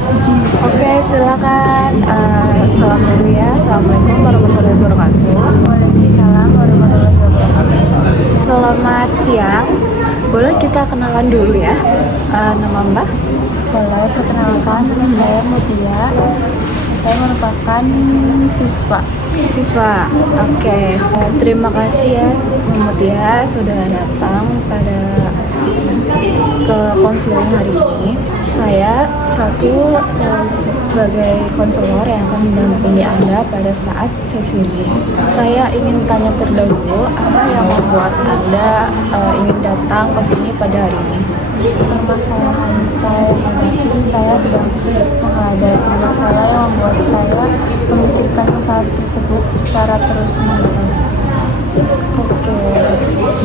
Oke, silakan. Salam dulu ya. Assalamualaikum warahmatullahi wabarakatuh. Waalaikumsalam warahmatullahi wabarakatuh. Selamat siang. Boleh kita kenalan dulu ya? Nama Mbak? Boleh, perkenalkan, nama saya Mutia. Saya merupakan siswa. Siswa. Oke. Terima kasih ya Mutia sudah datang ke konseling hari ini. Saya Ratu sebagai konselor yang akan mendampingi Anda pada saat sesi ini. Saya ingin tanya terdahulu, apa yang membuat Anda ingin datang ke sini pada hari ini? Permasalahan saya hadapi, saya sedang menghadapi masalah yang membuat saya memikirkan usaha tersebut secara terus-menerus. Oke,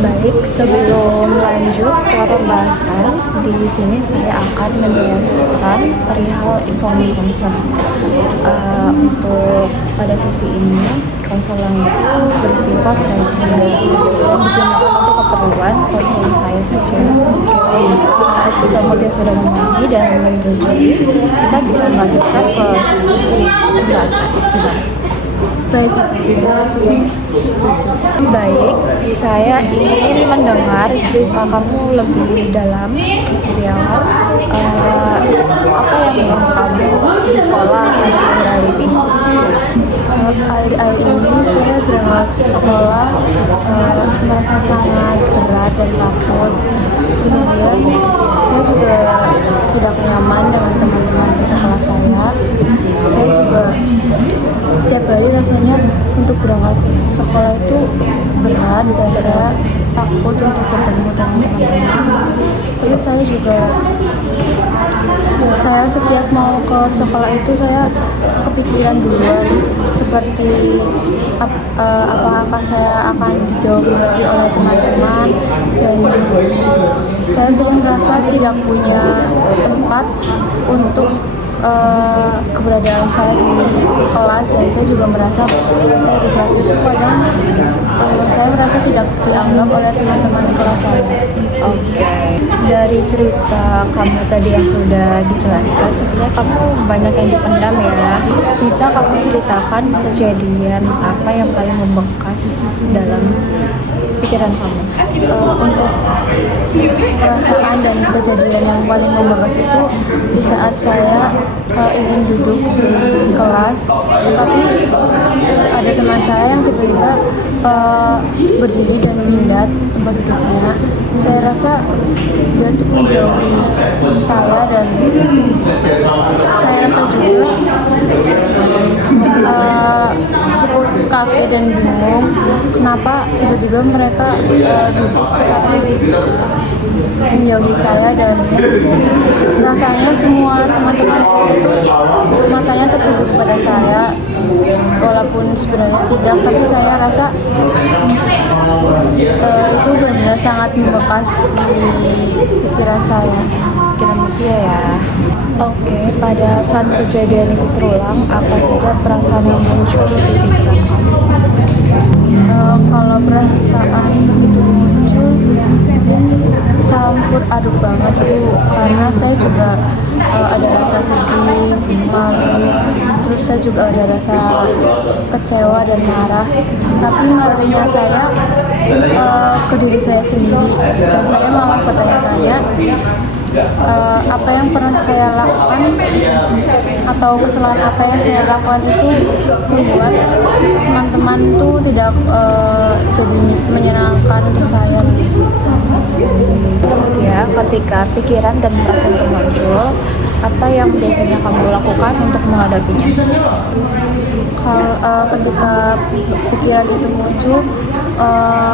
baik. Sebelum lanjut ke pembahasan, di sini saya akan menjelaskan perihal informan konseling. Untuk pada sesi ini, konseling itu bersifat rahasia dan digunakan untuk keperluan konseling saya saja. Jika Mutia sudah memahami dan menyetujui, kita bisa melanjutkan ke sesi pembahasan. Gimana? Baik, saya sudah setuju. Baik, saya ingin mendengar cerita kamu lebih dalam dari awal. Apa yang memang kamu di sekolah pada hari ini? Akhir-akhir ini saya berangkat sekolah merasa sangat berat dan takut. Kemudian saya juga tidak nyaman dengan teman-teman di sekolah saya. Saya juga setiap hari rasanya untuk berangkat sekolah itu berat dan saya takut untuk bertemu dengan teman-teman. Terus saya setiap mau ke sekolah itu saya kepikiran duluan seperti apakah saya akan dijauhi lagi oleh teman-teman, dan saya sering merasa tidak punya tempat untuk keberadaan saya di kelas, dan saya juga merasa saya di kelas itu kadang saya merasa tidak dianggap oleh teman-teman di kelas saya. Oke, dari cerita kamu tadi yang sudah dijelaskan, sebenarnya kamu banyak yang dipendam ya. Bisa kamu ceritakan kejadian apa yang paling membekas dalam pikiran kamu? Untuk perasaan dan kejadian yang paling membekas itu di saat saya ingin duduk di kelas, tapi ada teman saya yang tiba-tiba berdiri dan pindah tempat duduknya. Saya rasa dia tuh menjauhi saya, dan saya rasa juga cukup kaget dan bingung kenapa tiba-tiba mereka duduk tetapi menjauhi saya, dan rasanya semua teman-teman saya itu matanya tertuju kepada saya, walaupun sebenarnya tidak, tapi saya rasa itu benar sangat membekas di pikiran saya. Pikiran Mutia ya. Oke, pada saat kejadian itu terulang, apa saja perasaan yang muncul di pikiran kamu? Kalau perasaan itu muncul, mungkin campur aduk banget Bu, karena saya juga ada rasa sedih, malu, terus saya juga ada rasa kecewa dan marah. Tapi marahnya saya ke diri saya sendiri, dan saya malah bertanya-tanya apa yang pernah saya lakukan atau kesalahan apa yang saya lakukan itu membuat teman-teman tuh tidak jadi menyenangkan untuk saya. Ya, ketika pikiran dan perasaan itu muncul, apa yang biasanya kamu lakukan untuk menghadapinya? Kalau ketika pikiran itu muncul,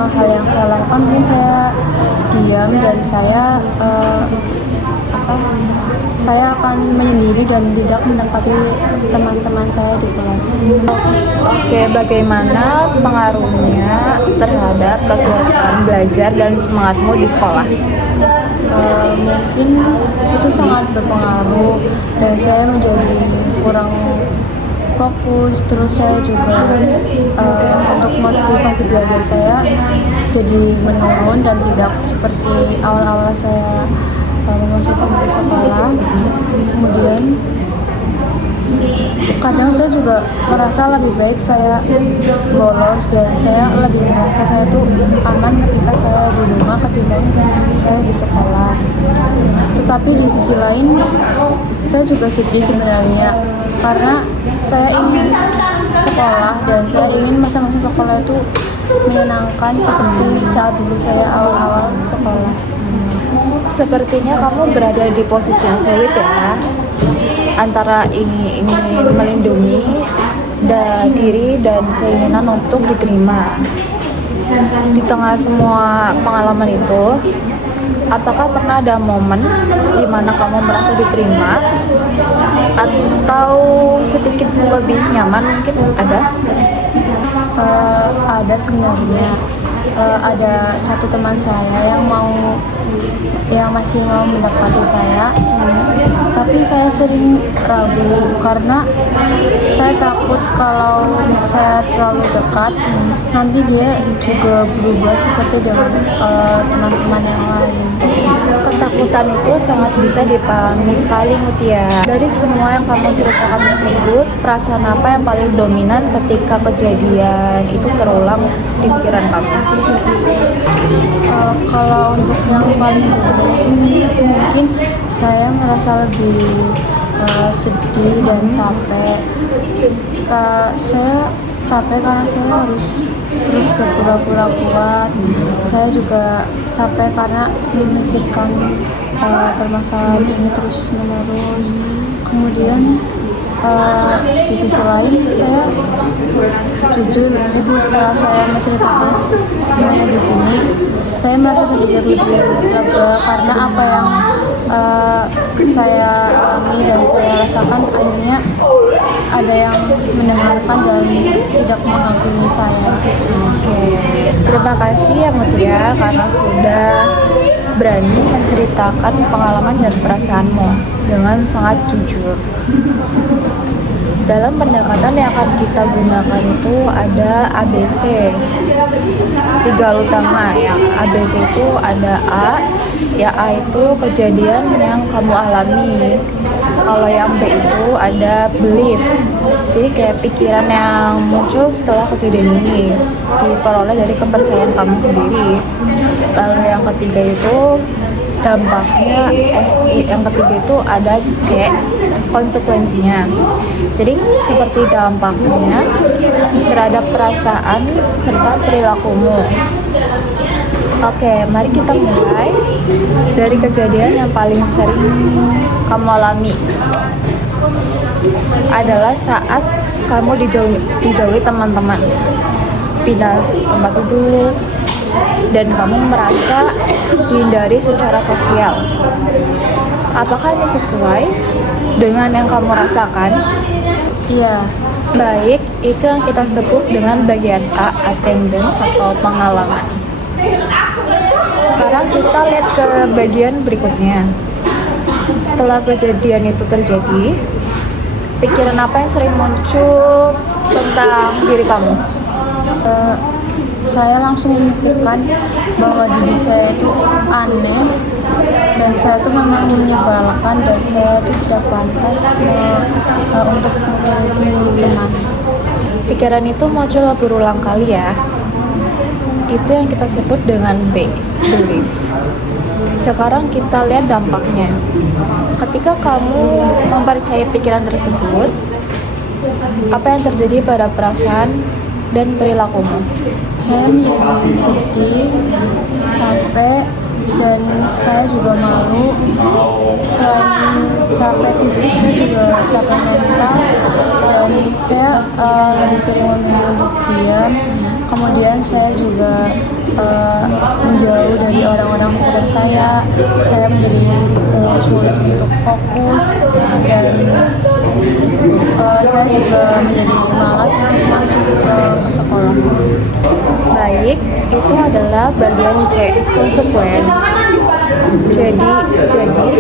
hal yang saya lakukan mungkin saya diam, dan saya akan menyendiri dan tidak mendekati teman-teman saya di kelas. Oke, bagaimana pengaruhnya terhadap kegiatan belajar dan semangatmu di sekolah? Mungkin itu sangat berpengaruh, dan saya menjadi kurang fokus. Terus saya juga untuk motivasi belajar saya jadi menurun dan tidak seperti awal-awal saya memasuki sekolah. Kemudian kadang saya juga merasa lebih baik saya bolos, dan saya lebih merasa saya tuh aman ketika saya di rumah ketimbang saya di sekolah. Tetapi di sisi lain saya juga sedih sebenarnya, karena saya ingin sekolah dan saya ingin masa-masa sekolah itu menyenangkan seperti saat dulu saya awal-awal sekolah. Sepertinya kamu berada di posisi yang sulit ya, antara ingin melindungi diri dan keinginan untuk diterima. Di tengah semua pengalaman itu, apakah pernah ada momen di mana kamu merasa diterima atau sedikit lebih nyaman mungkin ada? Ada sebenarnya. Ada satu teman saya yang masih mau mendekati saya, tapi saya sering ragu karena saya takut kalau saya terlalu dekat nanti dia juga berubah seperti dengan teman-teman yang lain. Ketakutan itu sangat bisa dipahami sekali Mutia. Dari semua yang kamu ceritakan tersebut, perasaan apa yang paling dominan ketika kejadian itu terulang di pikiran kamu? Kalau untuk yang paling mungkin saya merasa lebih sedih dan capek. Saya capek karena saya harus terus berpura-pura kuat. Saya juga capek karena memikirkan permasalahan ini terus menerus. Kemudian di sisi lain saya jujur, ibu setelah saya menceritakan semuanya di sini, saya merasa sedikit lebih lega karena apa yang saya alami dan saya rasakan akhirnya ada yang mendengarkan dan tidak menghakimi saya. Oke, terima kasih ya Mutia karena sudah berani menceritakan pengalaman dan perasaanmu dengan sangat jujur. Dalam pendekatan yang akan kita gunakan itu ada ABC, 3 utama. Yang ABC itu ada A, ya A itu kejadian yang kamu alami. Kalau yang B itu ada belief, jadi kayak pikiran yang muncul setelah kejadian ini, diperoleh dari kepercayaan kamu sendiri. Lalu yang ketiga itu dampaknya, yang ketiga itu ada C, konsekuensinya. Jadi seperti dampaknya terhadap perasaan serta perilakumu. Oke, mari kita mulai dari kejadian yang paling sering kamu alami. Adalah saat kamu dijauhi teman-teman, pindah tempat duduk, dan kamu merasa dihindari secara sosial. Apakah ini sesuai dengan yang kamu rasakan? Iya. Baik, itu yang kita sebut dengan bagian A, attendance atau pengalaman. Sekarang kita lihat ke bagian berikutnya. Setelah kejadian itu terjadi, pikiran apa yang sering muncul tentang diri kamu? Saya langsung memikirkan bahwa diri saya itu aneh dan saya itu memang menyebalkan dan saya itu tidak pantas untuk memiliki teman. Pikiran itu muncul berulang kali ya. Itu yang kita sebut dengan B, belief. Sekarang kita lihat dampaknya. Ketika kamu mempercayai pikiran tersebut, apa yang terjadi pada perasaan dan perilakumu? Saya menjadi sedih, capek, dan saya juga malu. Selain capek fisik, saya juga capek mental, dan saya lebih sering memilih untuk diam. Kemudian saya juga menjauh dari orang-orang sekitar saya. Saya menjadi sulit untuk fokus, dan saya juga menjadi malas untuk masuk ke sekolah. Baik, itu adalah bagian C, konsekuen. Jadi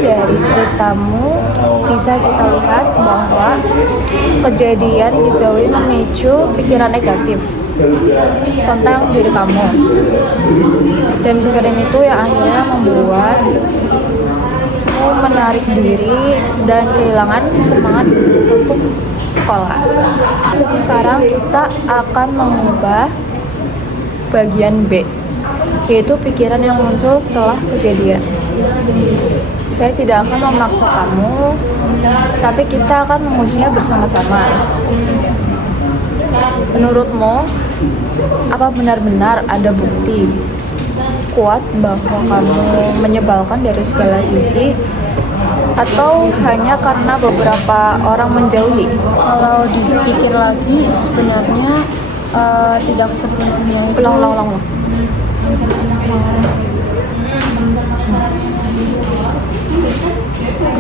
dari ceritamu bisa kita lihat bahwa kejadian dijauhi memicu pikiran negatif tentang diri kamu, dan pikiran itu yang akhirnya membuat kamu menarik diri dan kehilangan semangat untuk sekolah. sekolah. Sekarang kita akan mengubah bagian B, yaitu pikiran yang muncul setelah kejadian. Saya tidak akan memaksa kamu, tapi kita akan mengujinya bersama-sama. Menurutmu, apa benar-benar ada bukti kuat bahwa kamu menyebalkan dari segala sisi, atau hanya karena beberapa orang menjauhi? Kalau dipikir lagi, sebenarnya tidak sepenuhnya itu. Ulang.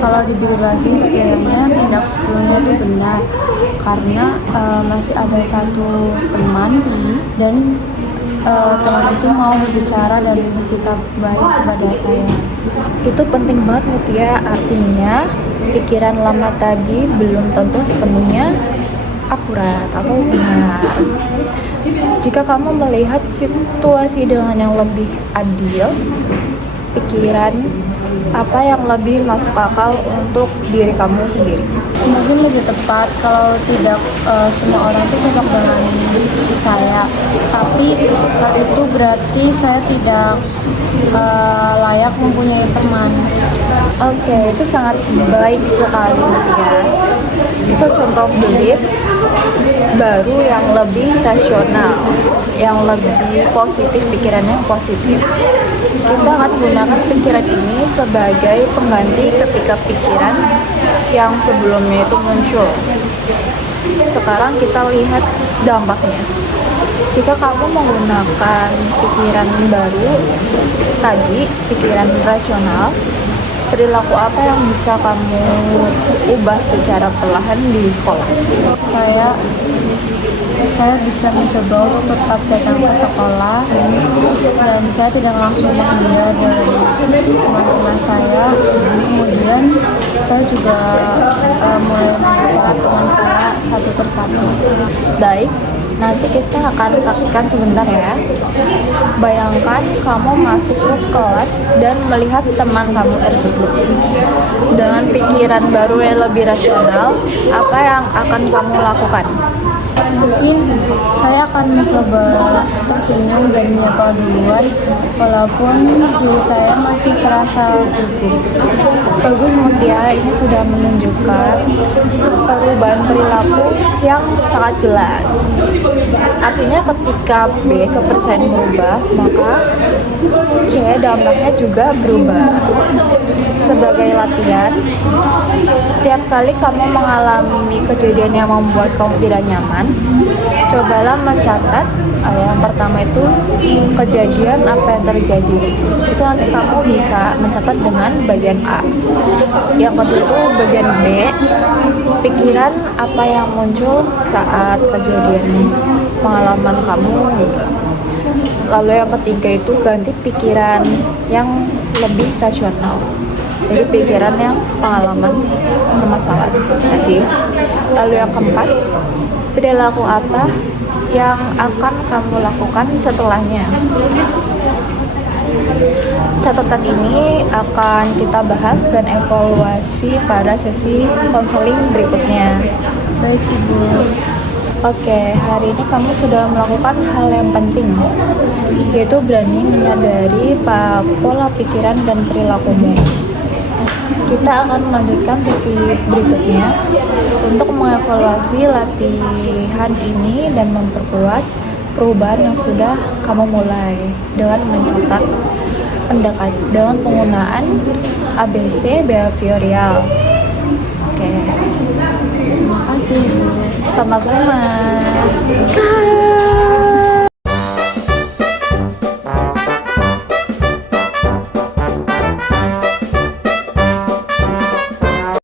Kalau dipikir lagi, sebenarnya tidak sepenuhnya itu benar, karena masih ada satu teman dan teman itu mau berbicara dan bersikap baik kepada saya. Itu penting banget Mutia, artinya pikiran lama tadi belum tentu sepenuhnya akurat atau benar. Jika kamu melihat situasi dengan yang lebih adil, pikiran apa yang lebih masuk akal untuk diri kamu sendiri? Mungkin lebih tepat kalau tidak semua orang itu cocok dengan saya, tapi hal itu berarti saya tidak layak mempunyai teman. Oke, itu sangat baik sekali ya. Itu contoh belief baru yang lebih rasional, yang lebih positif, pikirannya yang positif. Kita akan gunakan pikiran ini sebagai pengganti ketika pikiran yang sebelumnya itu muncul. Sekarang kita lihat dampaknya. Jika kamu menggunakan pikiran baru tadi, pikiran rasional, perilaku apa yang bisa kamu ubah secara perlahan di sekolah? Saya bisa mencoba untuk tetap datang ke sekolah dan saya tidak langsung menghindar dari teman-teman saya. Kemudian saya juga mulai menyapa teman saya satu persatu. Baik, nanti kita akan praktikkan sebentar ya. Bayangkan kamu masuk kelas dan melihat teman kamu tersebut. Dengan pikiran baru yang lebih rasional, apa yang akan kamu lakukan? Mungkin saya akan mencoba tersenyum dan menyapa duluan, walaupun diri saya masih terasa gugup. Bagus Mutia, ini sudah menunjukkan perubahan perilaku yang sangat jelas. Artinya ketika B, kepercayaan berubah, maka C, dampaknya juga berubah. Sebagai latihan, setiap kali kamu mengalami kejadian yang membuat kamu tidak nyaman, cobalah mencatat. Yang pertama itu kejadian apa yang terjadi. Itu nanti kamu bisa mencatat dengan bagian A. Yang kedua itu bagian B, pikiran apa yang muncul saat kejadian pengalaman kamu gitu. Lalu yang ketiga itu ganti pikiran yang lebih rasional. Jadi pikiran yang pengalaman permasalahan tadi. Lalu yang keempat, perilaku apa yang akan kamu lakukan setelahnya. Catatan ini akan kita bahas dan evaluasi pada sesi konseling berikutnya. Baik Ibu. Oke, hari ini kamu sudah melakukan hal yang penting, yaitu berani menyadari pola pikiran dan perilakumu. Kita akan melanjutkan sesi berikutnya untuk mengevaluasi latihan ini dan memperkuat perubahan yang sudah kamu mulai dengan mencatat dengan penggunaan ABC behavioral. Oke. Terima kasih Ibu. Sama-sama.